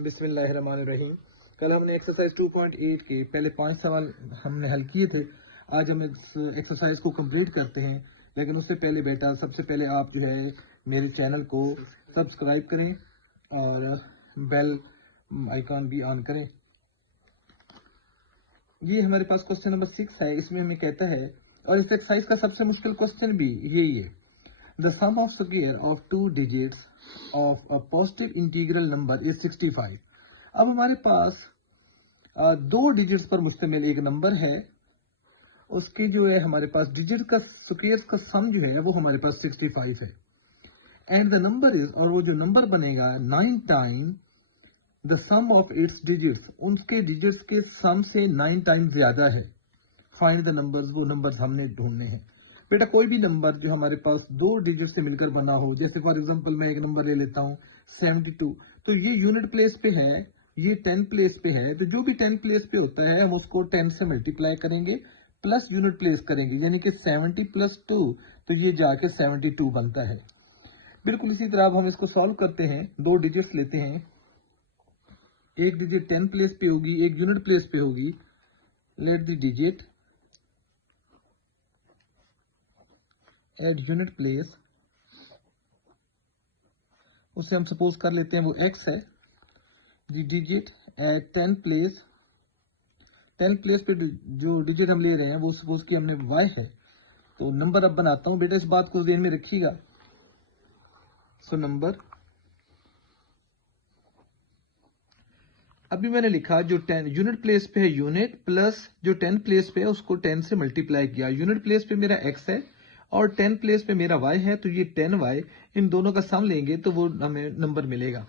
बिस्मिल्लाहिर्रहमानिर्रहीम। कल हमने एक्सरसाइज 2.8 के पहले 5 सवाल हमने हल किए थे। आज हम इस एक्सरसाइज को कंप्लीट करते हैं, लेकिन उससे पहले बेटा सबसे पहले आप जो है मेरे चैनल को सब्सक्राइब करें और बेल आइकॉन भी ऑन करें। ये हमारे पास क्वेश्चन नंबर 6 है। इसमें हमें कहता है, और इस एक्सरसाइज का सबसे मुश्किल क्वेश्चन भी यही है, the sum of square of 2 digits of a positive integral number is 65। अब हमारे पास 2 डिजिट्स पर मुश्तमिल एक नंबर है, उसकी जो है हमारे पास डिजिट का स्क्वायर का सम जो है वो हमारे पास 65 है। एंड द नंबर इज, और वो जो नंबर बनेगा 9 time the sum of its digits, उनके डिजिट्स के सम से 9 टाइम ज्यादा है। फाइंड द नंबर्स, वो नंबर्स हमने ढूंढने हैं। बेटा कोई भी नंबर जो हमारे पास 2 डिजिट से मिलकर बना हो, जैसे फॉर एग्जांपल मैं एक नंबर ले लेता हूँ 72, तो ये यूनिट प्लेस पे है, ये 10 प्लेस पे है, तो जो भी 10 प्लेस पे होता है हम उसको 10 से मल्टीप्लाई करेंगे प्लस यूनिट प्लेस करेंगे, यानी कि 70 + 2, तो ये जाके 72 बनता है। बिल्कुल इसी तरह अब हम इसको सॉल्व करते हैं। 2 डिजिट्स लेते हैं, एक डिजिट 10 प्लेस पे होगी, एक यूनिट प्लेस पे होगी। Let the digit at unit place, उसे हम सपोज कर लेते हैं वो x है। The digit at 10 place, 10 place पे जो डिजिट हम ले रहे हैं वो सपोज कि हमने y है, तो नंबर अब बनाता हूं। बेटा इस बात को ध्यान में रखिएगा। सो नंबर, अभी मैंने लिखा जो 10 यूनिट प्लेस पे है यूनिट, प्लस जो 10 प्लेस पे है उसको 10 से मल्टीप्लाई किया। यूनिट प्लेस पे मेरा x है और 10 प्लेस पे मेरा y है, तो ये 10y, इन दोनों का सम लेंगे तो वो हमें नंबर मिलेगा।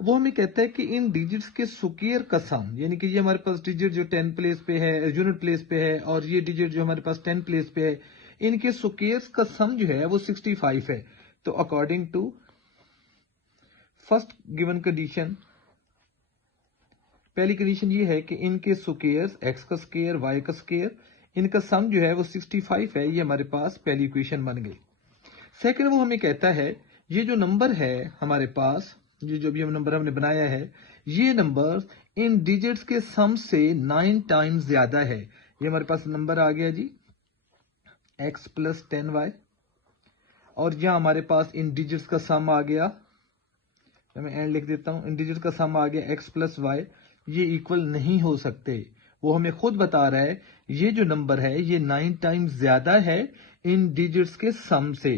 वो हमें कहता है कि इन डिजिट्स के स्क्वायर का सम, यानी कि ये हमारे पास डिजिट जो 10 प्लेस पे है, यूनिट प्लेस पे है, और ये डिजिट जो हमारे पास 10 प्लेस पे है, इनके स्क्वायर्स का सम जो है वो 65 है। तो according to first given condition, पहली कंडीशन ये है कि इनके स्क्वायर्स x का स्क्वायर y का स्क्वायर, इनका सम जो है वो 65 है। ये हमारे पास पहली इक्वेशन बन गई। सेकंड, वो हमें कहता है ये जो नंबर है हमारे पास, ये जो भी हम नंबर हमने बनाया है, ये नंबर इन डिजिट्स के सम से 9 टाइम्स ज्यादा है। ये हमारे पास नंबर आ गया जी x + 10y, और यहां हमारे पास इन डिजिट्स का सम आ गया, मैं एंड लिख देता हूं, इन डिजिट का सम आ गया x + y। ये इक्वल नहीं हो सकते। वो हमें खुद बता रहा है ये जो नंबर है ये 9 टाइम्स ज्यादा है इन डिजिट्स के सम से,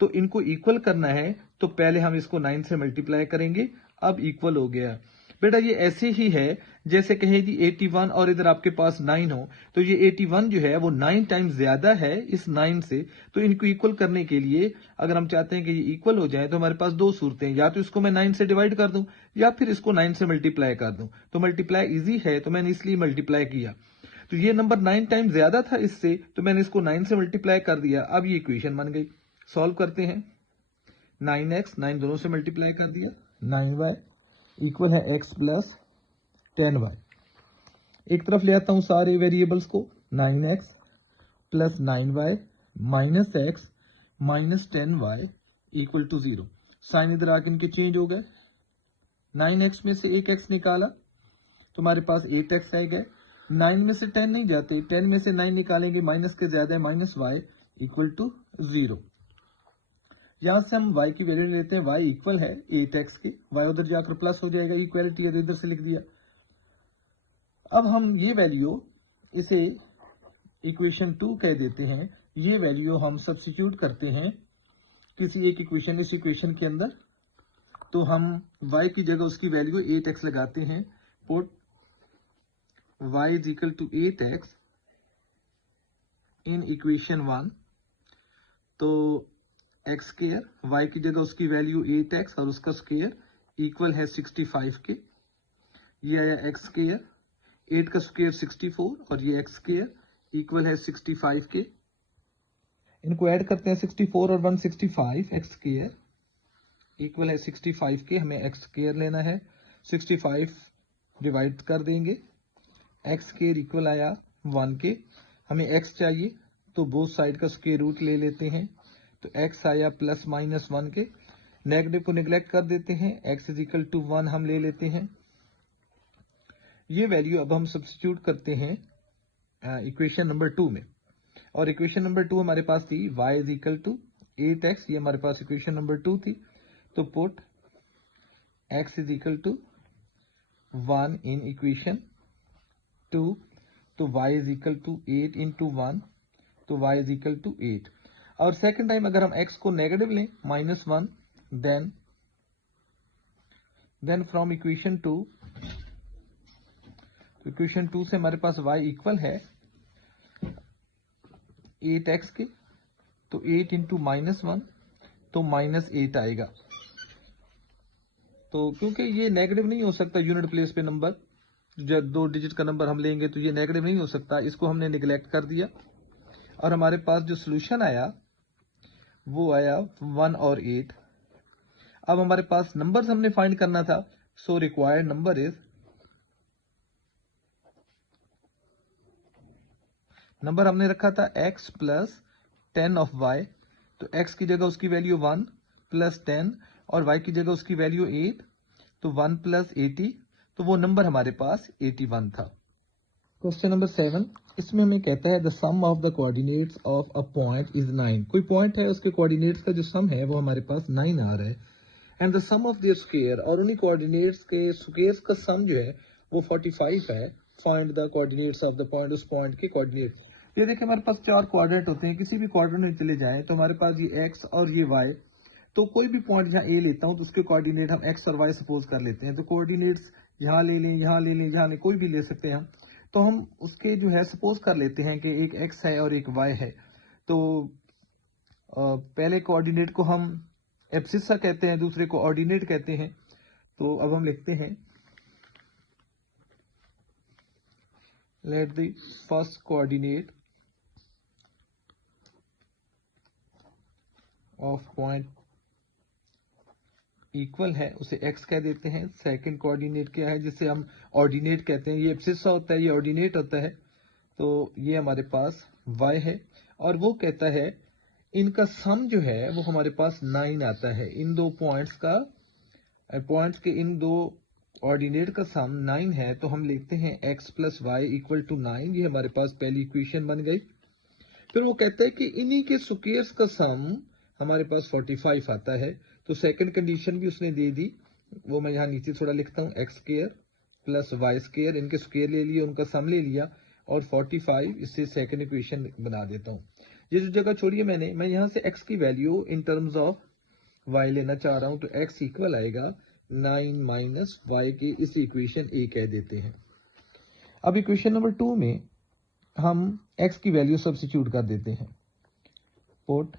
तो इनको इक्वल करना है तो पहले हम इसको 9 से मल्टीप्लाई करेंगे। अब इक्वल हो गया। बेटा ये ऐसे ही है जैसे कहें जी 81 और इधर आपके पास 9 हो, तो ये 81 जो है वो 9 टाइम्स ज्यादा है इस 9 से, तो इनको इक्वल करने के लिए अगर हम चाहते हैं कि ये इक्वल हो जाए तो हमारे पास 2 सूरतें, या तो इसको मैं 9 से डिवाइड कर दूं या फिर इसको 9 से मल्टीप्लाई कर दूं। तो मल्टीप्लाई इजी है तो मैंने इसलिए मल्टीप्लाई किया। तो ये नंबर 9 टाइम्स ज्यादा था इससे, तो मैंने इसको 9 से मल्टीप्लाई कर दिया। अब ये इक्वेशन बन गई। सॉल्व करते हैं। 9x 9 दोनों से मल्टीप्लाई कर दिया, 9y इक्वल है x + 10y। एक तरफ ले आता हूं सारे वेरिएबल्स को, 9x + 9y - x - 10y = 0। Sign इधर आके इनके चेंज हो गए। 9x में से एक x निकाला तो हमारे पास 8x आएगा। 9 में से 10 नहीं जाते, 10 में से 9 निकालेंगे, माइनस के ज्यादा है, -y = 0। यहां से हम y की वैल्यू लेते हैं, y इक्वल है 8x के, y उधर जाकर प्लस हो जाएगा, इक्वालिटी इधर से लिख दिया। अब हम ये वैल्यू, इसे इक्वेशन 2 कह देते हैं, ये वैल्यू हम सब्स्टिट्यूट करते हैं किसी एक इक्वेशन, इस इक्वेशन के अंदर, तो हम y की जगह उसकी वैल्यू 8x लगाते हैं। Put y = 8x in equation 1, तो x स्क्वायर, y की जगह उसकी वैल्यू 8x और उसका स्क्वायर इक्वल है 65 के। ये आया x स्क्वायर, 8 का स्क्वायर 64 और ये x स्क्वायर इक्वल है 65 के। इनको ऐड करते हैं, 64 और 165, x स्क्वायर इक्वल है 65 के। हमें x स्क्वायर लेना है, 65 डिवाइड कर देंगे, x स्क्वायर इक्वल आया 1 के। हमें x चाहिए तो बोथ साइड का स्क्वायर रूट ले लेते हैं, तो x आया +- 1 के। नेगेटिव को निगलेक्ट कर देते हैं, x इज इक्वल टू 1 हम ले लेते हैं। ये वैल्यू अब हम सब्स्टिट्यूट करते हैं इक्वेशन नंबर 2 में, और इक्वेशन नंबर 2 हमारे पास थी y is equal to 8x, ये हमारे पास इक्वेशन नंबर 2 थी। तो put x is equal to 1 in equation 2, तो y is equal to 8 into 1, तो y इज इक्वल टू 8। और सेकेंड टाइम अगर हम x को नेगेटिव लें -1, देन फ्रॉम इक्वेशन 2, तो इक्वेशन 2 से हमारे पास y इक्वल है 8x के, तो 8 इंटू -1, तो -8 आएगा। तो क्योंकि ये नेगेटिव नहीं हो सकता यूनिट प्लेस पे नंबर, जब 2 डिजिट का नंबर हम लेंगे तो ये नेगेटिव नहीं हो सकता, इसको हमने निगलेक्ट कर दिया और हमारे पास जो सोल्यूशन आया वो आया 1 और 8। अब हमारे पास नंबर्स हमने फाइंड करना था, so required number is, number हमने रखा था x प्लस 10 ऑफ y, तो x की जगह उसकी वैल्यू 1 प्लस 10 और y की जगह उसकी वैल्यू 8, तो 1 प्लस 80, तो वो नंबर हमारे पास 81 था। क्वेश्चन नंबर 7, इसमें हमें कहता है the sum of the coordinates of a point is 9। कोई पॉइंट है, उसके कोऑर्डिनेट्स का जो सम है वो हमारे पास 9 आ रहा है, and the sum of their square, और उन्हीं कोऑर्डिनेट्स के स्क्वायर्स का सम जो है वो 45 है। Find the coordinates of the point, उस पॉइंट के कोऑर्डिनेट्स। ये देखिए हमारे पास 4 कोऑर्डिनेट होते हैं, किसी भी कोऑर्डिनेट में चले जाएं तो हमारे पास ये x और ये y, तो कोई भी पॉइंट जहाँ a लेता हूं तो उसके कोऑर्डिनेट हम x और y सपोज कर लेते हैं। तो कोऑर्डिनेट्स यहाँ ले लें, यहाँ ले लें, यहाँ ले, कोई भी ले सकते हैं हम। तो हम उसके जो है सपोज कर लेते हैं कि एक x है और एक y है। तो पहले कोऑर्डिनेट को हम एब्सिसा कहते हैं, दूसरे को ऑर्डिनेट कहते हैं। तो अब हम लिखते हैं let the first coordinate of point equal है, उसे x कह देते हैं। सेकंड कोऑर्डिनेट क्या है, जिसे हम ऑर्डिनेट कहते हैं, ये एब्सिसा होता है, ये ऑर्डिनेट होता है। तो ये हमारे पास y है, और वो कहता है इनका सम जो है वो हमारे पास 9 आता है। इन दो पॉइंट्स का, पॉइंट्स के इन दो ऑर्डिनेट का सम 9 है। तो हम लिखते हैं x plus y equal to 9, ये हमारे पास पहली इक्वेशन बन गई। फिर वो कहता है कि इन्हीं के स्क्वायर्स का सम हमारे पास 45 आता है। तो सेकंड कंडीशन भी उसने दे दी, वो मैं यहाँ नीचे थोड़ा लिखता हूँ, x square plus y square, इनके स्क्वायर ले लिए, उनका सम ले लिया, और 45 इससे सेकंड इक्वेशन बना देता हूँ। ये जो जगह छोड़ी है मैंने, मैं यहाँ से x की value in terms of y लेना चाह रहा हूँ, तो x इक्वल आएगा 9 माइनस वाई के, इस इक्वेशन a कह देते हैं। अब इक्वेशन नंबर 2 में हम x की वैल्यू सब्स्टिट्यूट कर देते हैं। Put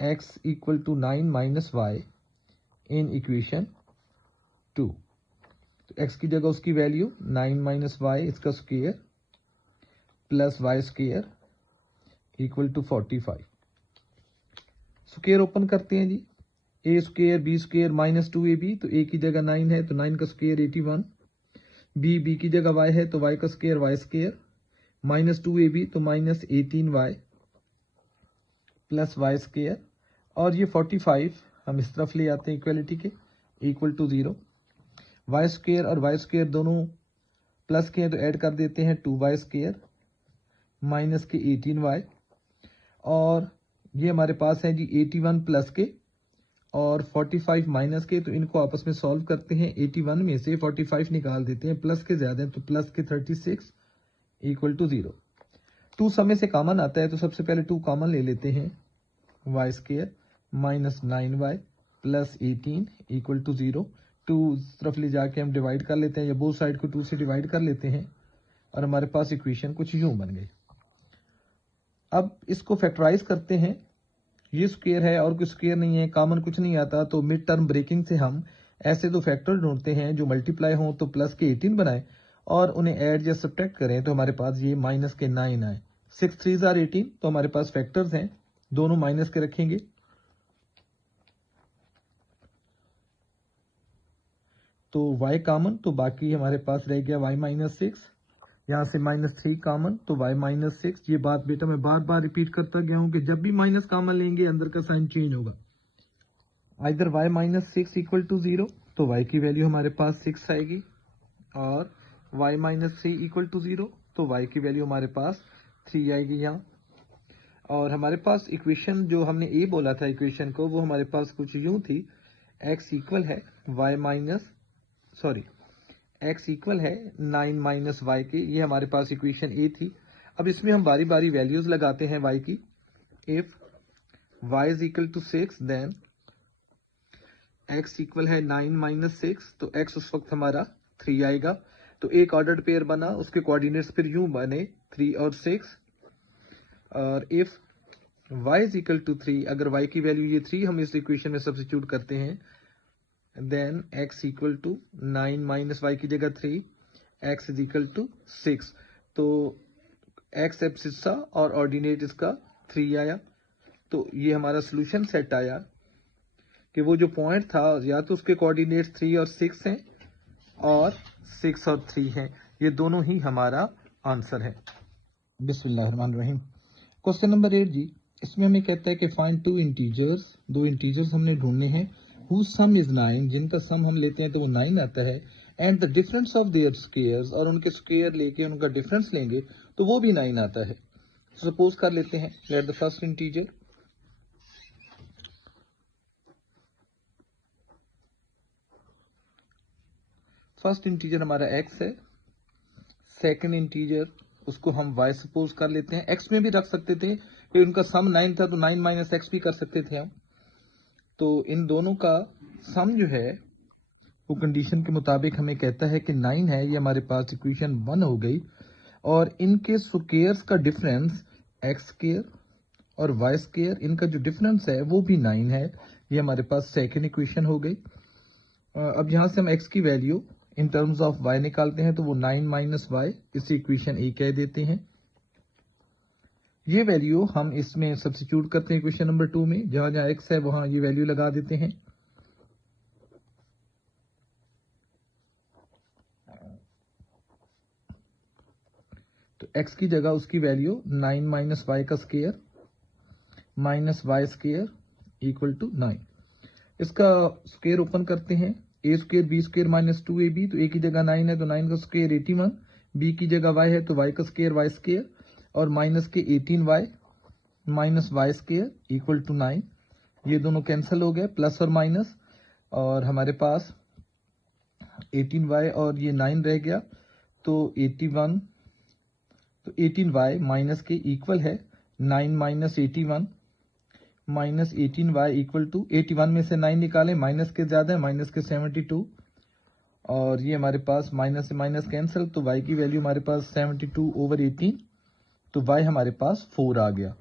x equal to 9 minus y in equation 2, तो x की जगह उसकी वैल्यू 9 माइनस वाई, इसका square plus y square equal to 45। Square open करते हैं जी, a square B square minus 2ab, तो a की जगह 9 है तो 9 का स्क्वायर 81, b की जगह y है तो y का square y square, minus 2ab तो minus 18y plus y square, और ये 45 हम इस तरफ ले आते हैं इक्वलिटी के, इक्वल टू 0। वाई स्क्वायर और वाई स्क्वायर दोनों प्लस के हैं तो ऐड कर देते हैं 2y स्क्वायर माइनस के 18y, और ये हमारे पास है जी 81 प्लस के और 45 माइनस के, तो इनको आपस में सॉल्व करते हैं। 81 में से 45 निकाल देते हैं, प्लस के ज्यादा है तो प्लस के 36 इक्वल टू 0। 2 समय से कॉमन आता है तो सबसे पहले 2 कॉमन ले लेते हैं, y square minus 9y plus 18 equal to 0। 2 तरफ ले जाके हम डिवाइड कर लेते हैं, या बोथ साइड को 2 से डिवाइड कर लेते हैं, और हमारे पास इक्वेशन कुछ यूं बन गई। अब इसको फैक्टराइज करते हैं, ये स्क्वायर है और कुछ स्क्वायर नहीं है, कॉमन कुछ नहीं आता, तो मिड टर्म ब्रेकिंग से हम ऐसे दो फैक्टर ढूंढते हैं जो मल्टीप्लाई हों तो प्लस के 18 बनाए, और उन्हें ऐड या सब्ट्रैक्ट करें तो हमारे पास ये माइनस के 9 आए। 6 3 आर 18, तो हमारे पास फैक्टर्स हैं, दोनों माइनस के रखेंगे, तो y कॉमन, तो बाकी हमारे पास रह गया y माइनस 6, यहाँ से माइनस 3 कॉमन, तो y माइनस 6। ये बात बेटा मैं बार बार रिपीट करता गया हूं कि जब भी माइनस कॉमन लेंगे अंदर का साइन चेंज होगा। Either y minus 6 equal to 0, तो y की वैल्यू हमारे पास 6 आएगी, और y माइनस 3 इक्वल टू 0, तो y की वैल्यू हमारे पास 3 आएगी यहाँ। और हमारे पास इक्वेशन जो हमने ए बोला था इक्वेशन को, वो हमारे पास कुछ यूं थी, x इक्वल है x इक्वल है 9 माइनस वाई के। ये हमारे पास इक्वेशन ए थी। अब इसमें हम बारी बारी वैल्यूज लगाते हैं y की। If y is equal to 6, then x equal है 9 माइनस 6, तो x उस वक्त हमारा 3 आएगा। तो एक ऑर्डर्ड पेयर बना, उसके कोऑर्डिनेट्स फिर यूं बने 3 और 6। और if y is equal to 3, अगर y की वैल्यू ये 3 हम इस इक्वेशन में सब्स्टिट्यूट करते हैं, then x equal to 9 minus y की जगह 3, x इज इक्वल टू 6। तो x एब्सिस्सा और ऑर्डिनेट इसका 3 आया। तो ये हमारा सोल्यूशन सेट आया कि वो जो पॉइंट था, या तो उसके कोऑर्डिनेट्स 3 और 6 हैं, और 6 और 3 हैं। ये दोनों ही हमारा आंसर है। बिस्मिल्लाहिर्रहमानिर्रहीम। क्वेश्चन नंबर 8 जी, इसमें हमें कहता है कि फाइंड दो इंटीजर्स हमने ढूंढने हैं, whose sum is 9, जिनका सम हम लेते हैं तो वो 9 आता है, and the difference of their squares, और उनके स्क्वायर लेके उनका डिफरेंस लेंगे तो वो भी 9 आता है। सपोज कर लेते हैं, let the first integer, first integer हमारा x है, सेकंड इंटीजर उसको हम y सपोज कर लेते हैं। x में भी रख सकते थे कि उनका सम 9 था, तो 9 माइनस x भी कर सकते थे हम। तो इन दोनों का सम जो है वो कंडीशन के मुताबिक हमें कहता है कि 9 है। ये हमारे पास इक्वेशन 1 हो गई। और इनके स्क्वायर्स का डिफरेंस x स्क्वायर और y स्क्वायर, इनका जो डिफरेंस है वो भी 9 है। ये हमारे पास सेकेंड इक्वेशन हो गई। अब यहां से हम x की value in terms of y निकालते हैं, तो वो 9 माइनस वाई, इसे इक्वेशन ए कह देते हैं। ये वैल्यू हम इसमें सब्स्टिट्यूट करते हैं इक्वेशन नंबर 2 में, जहां जहां x है वहां ये वैल्यू लगा देते हैं। तो x की जगह उसकी वैल्यू 9 माइनस वाई का square minus Y square equal to 9। इसका स्क्वायर ओपन करते हैं, A square B square minus 2ab, तो a की जगह 9 है तो 9 का स्क्वायर 81, b की जगह y है तो y का स्क्वायर y स्क्वायर, और माइनस के 18y minus Y square equal to 9। ये दोनों कैंसिल हो गए, प्लस और माइनस, और हमारे पास 18y और ये 9 रह गया, तो 81, तो 18y माइनस के इक्वल है 9 minus 81 minus 18y equal to 81 में से 9 निकालें, माइनस के ज्यादा है, माइनस के 72, और ये हमारे पास माइनस से माइनस कैंसिल, तो y की वैल्यू हमारे पास 72 ओवर 18, तो y हमारे पास 4 आ गया।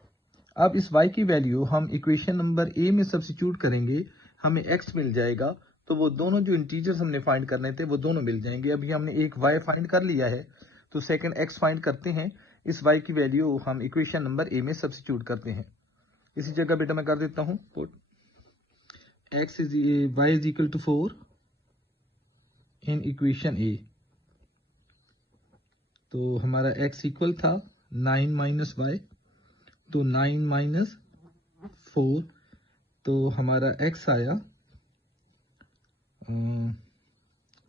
अब इस y की वैल्यू हम इक्वेशन नंबर ए में सब्स्टिट्यूट करेंगे, हमें x मिल जाएगा। तो वो दोनों जो इंटीजर्स हमने फाइंड करने थे वो दोनों मिल जाएंगे। अभी हमने एक y फाइंड कर लिया है, तो सेकंड x फाइंड करते हैं। इस y की वैल्यू हम इक्वेशन नंबर ए में सब्स्टिट्यूट करते हैं। इसी जगह बेटा मैं कर देता हूं put y is equal to 4 in equation A. तो हमारा x इक्वल था 9 माइनस वाई, तो 9 माइनस 4, तो हमारा x आया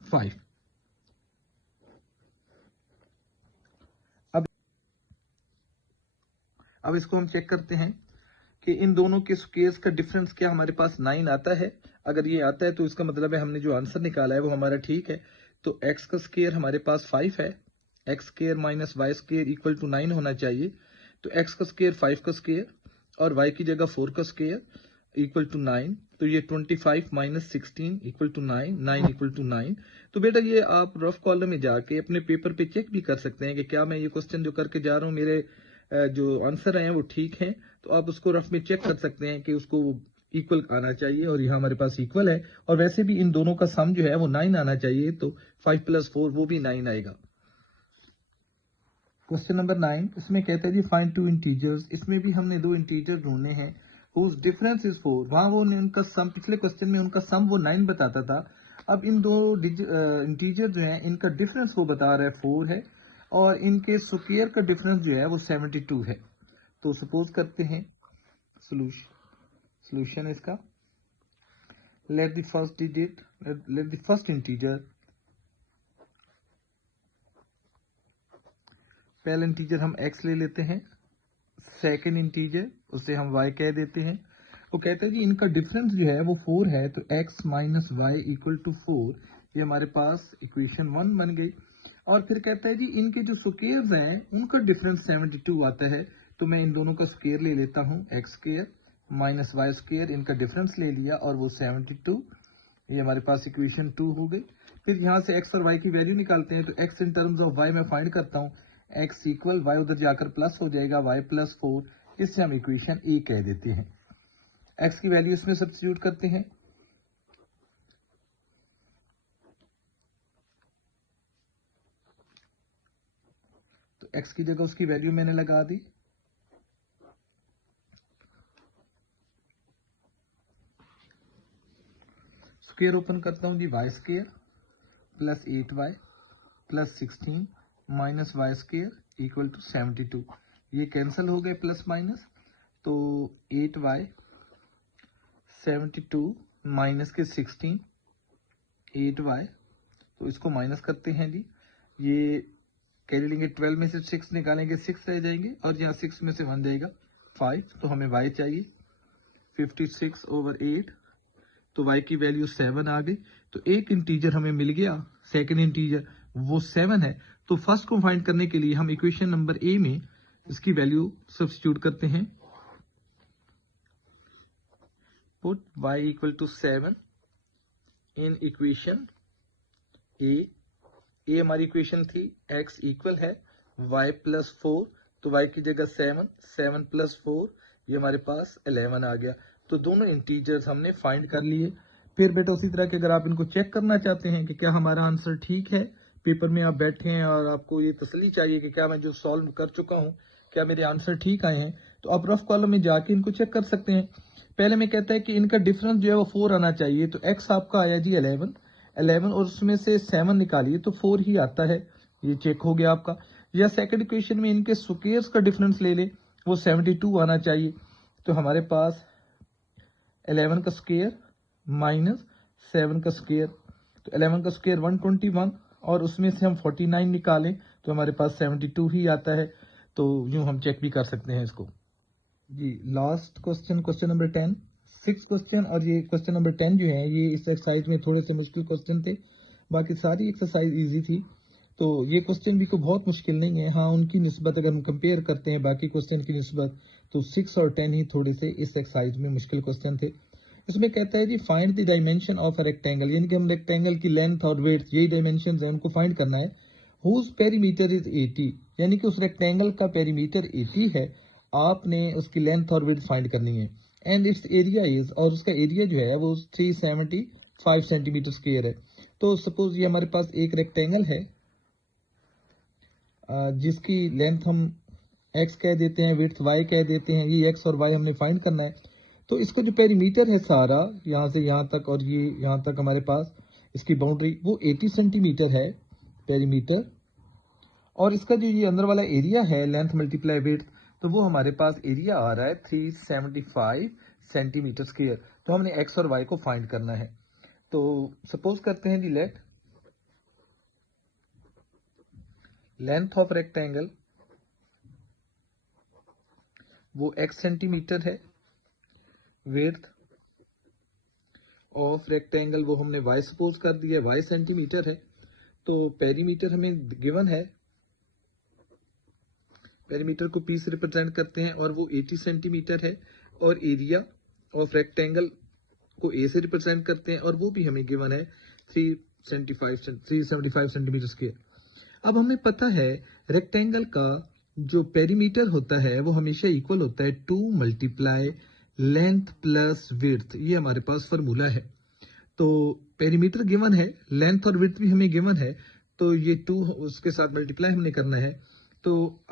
5। अब इसको हम चेक करते हैं कि इन दोनों के स्क्वायर्स का डिफरेंस क्या हमारे पास 9 आता है। अगर ये आता है तो इसका मतलब है हमने जो आंसर निकाला है वो हमारा ठीक है। तो x का स्क्वायर हमारे पास 5 है, x square minus Y square equal to 9 होना चाहिए। तो x का स्क्वायर 5 का स्क्वायर और y की जगह 4 का स्क्वायर इक्वल टू 9, तो ये 25 minus 16 equal to 9, 9 equal to 9। तो बेटा ये आप रफ कॉलम में जाके अपने पेपर पे चेक भी कर सकते हैं कि क्या मैं ये क्वेश्चन जो करके जा रहा हूँ मेरे जो आंसर हैं वो ठीक हैं। तो आप उसको रफ में चेक कर सकते हैं कि उसको इक्वल आना चाहिए, और यहाँ हमारे पास इक्वल है। और वैसे भी इन दोनों का सम जो है वो 9 आना चाहिए, तो 5 प्लस 4 वो भी 9 आएगा। क्वेश्चन नंबर 9, इसमें कहता है जी फाइंड टू इंटीजर्स। इसमें भी हमने दो इंटीजर ढूंढने हैं, whose difference is 4। वहां वो उनका सम, पिछले क्वेश्चन में उनका सम वो 9 बताता था। अब इन दो इंटीजर जो है इनका डिफरेंस वो बता रहा है 4 है, और इनके स्क्वायर का डिफरेंस जो है वो 72 है। तो सपोज करते हैं सोल्यूशन इसका, let the first digit, let the first integer, पहला इंटीजर हम x ले लेते हैं, सेकेंड इंटीजर उसे हम y कह देते हैं। वो कहते हैं जी इनका डिफरेंस जो है वो 4 है, तो x minus y equal to 4, ये हमारे पास इक्वेशन 1 बन गई। और फिर कहता है जी इनके जो स्क्वायर्स हैं उनका डिफरेंस 72 आता है, तो मैं इन दोनों का स्क्वायर ले लेता हूँ, x square minus Y square, इनका डिफरेंस ले लिया और वो 72, ये हमारे पास इक्वेशन 2 हो गई। फिर यहाँ से x और y की वैल्यू निकालते हैं, तो x in terms of y मैं फाइंड करता हूँ, x इक्वल y उधर जाकर प्लस हो जाएगा, y प्लस 4, इससे हम इक्वेशन ए कह देते हैं। x की वैल्यू इसमें सब्स्टिट्यूट करते हैं, तो x की जगह उसकी वैल्यू मैंने लगा दी, स्क्वायर ओपन करता हूं जी, Y square plus 8y plus 16 minus Y square equal to 72, ये कैंसिल हो गए प्लस माइनस, तो 8y 72 माइनस के 16 8y, तो इसको माइनस करते हैं जी, ये कैरी लेंगे, 12 में से 6 निकालेंगे 6 रह जाएंगे और यहाँ 6 में से 1 जाएगा 5, तो हमें y चाहिए 56 ओवर 8, तो y की वैल्यू 7 आ गई। तो एक इंटीजर हमें मिल गया, सेकंड इंटीजर वो 7 है, तो फर्स्ट को फाइंड करने के लिए हम इक्वेशन नंबर ए में इसकी वैल्यू सब्स्टिट्यूट करते हैं, put y equal to 7 in equation A, A हमारी इक्वेशन थी, x इक्वल है y प्लस 4, तो y की जगह 7, 7 प्लस 4, ये हमारे पास 11 आ गया। तो दोनों इंटीजर्स हमने फाइंड कर लिए। फिर बेटा उसी तरह के अगर आप इनको चेक करना चाहते हैं कि क्या हमारा आंसर ठीक है, पेपर में आप बैठे हैं और आपको ये तसल्ली चाहिए कि क्या मैं जो सॉल्व कर चुका हूँ क्या मेरे आंसर ठीक आए हैं, तो आप रफ कॉलम में जाके इनको चेक कर सकते हैं। पहले में कहता है कि इनका डिफरेंस जो है वो 4 आना चाहिए, तो x आपका आया जी 11 और उसमें से 7 निकालिए तो 4 ही आता है, ये चेक हो गया आपका। या सेकंड इक्वेशन में इनके स्क्वायर्स का डिफरेंस ले ले, वो 72 आना चाहिए, तो हमारे पास 11 का स्क्वायर माइनस 7 का स्क्वायर, तो 11 का स्क्वायर 121 और उसमें से हम 49 निकालें तो हमारे पास 72 ही आता है, तो यूं हम चेक भी कर सकते हैं इसको जी। Last question, question number 10, 6 question और ये क्वेश्चन नंबर 10 जो है ये इस एक्सरसाइज में थोड़े से मुश्किल क्वेश्चन थे, बाकी सारी एक्सरसाइज इजी थी, तो ये क्वेश्चन भी कोई बहुत मुश्किल नहीं है। हाँ, उनकी निस्बत अगर हम कंपेयर करते हैं बाकी क्वेश्चन की निस्बत, तो 6 और 10 ही थोड़े से इस एक्सरसाइज में मुश्किल क्वेश्चन थे। इसमें कहता है जी find the dimension of a rectangle, यानी कि हम रेक्टेंगल की लेंथ और वेड्थ, यही डायमेंशन है उनको फाइंड करना है। हुज पेरीमीटर इज 80, यानी कि उस रेक्टेंगल का पेरीमीटर 80 है, आपने उसकी लेंथ और विड्थ फाइंड करनी है। एंड इट्स एरिया इज, और उसका एरिया जो है वो 375 सेंटीमीटर स्क्वायर है। तो सपोज ये हमारे पास एक रेक्टेंगल है जिसकी लेंथ हम x कह देते हैं, विड्थ y कह देते हैं, ये x और y हमने फाइंड करना है। तो इसका जो पेरीमीटर है सारा यहाँ से यहाँ तक और ये यहाँ तक हमारे पास इसकी बाउंड्री वो 80 सेंटीमीटर है पेरीमीटर, और इसका जो ये अंदर वाला एरिया है लेंथ मल्टीप्लाई विड्थ, तो वो हमारे पास एरिया आ रहा है 375 सेंटीमीटर स्क्वायर। तो हमने x और y को फाइंड करना है, तो सपोज करते हैं जी लेट लेंथ ऑफ रेक्टेंगल वो x सेंटीमीटर है, विड्थ ऑफ रेक्टेंगल वो हमने y सपोज कर दिया y सेंटीमीटर है, तो पेरीमीटर हमें गिवन है, पेरीमीटर को p से रिप्रेजेंट करते हैं और वो 80 सेंटीमीटर है, और एरिया ऑफ रेक्टेंगल को a से रिप्रेजेंट करते हैं और वो भी हमें गिवन है 375 सेंटीमीटर स्क्वायर। अब हमें पता है रेक्टेंगल का जो पेरीमीटर होता है वो हमेशा इक्वल होता है 2 मल्टीप्लाई लेंथ प्लस विड्थ, ये हमारे पास फॉर्मूला है। तो पेरीमीटर गिवन है, लेंथ और विड्थ भी हमें गिवन है, तो ये 2 उसके साथ मल्टीप्लाई हमने करना है, तो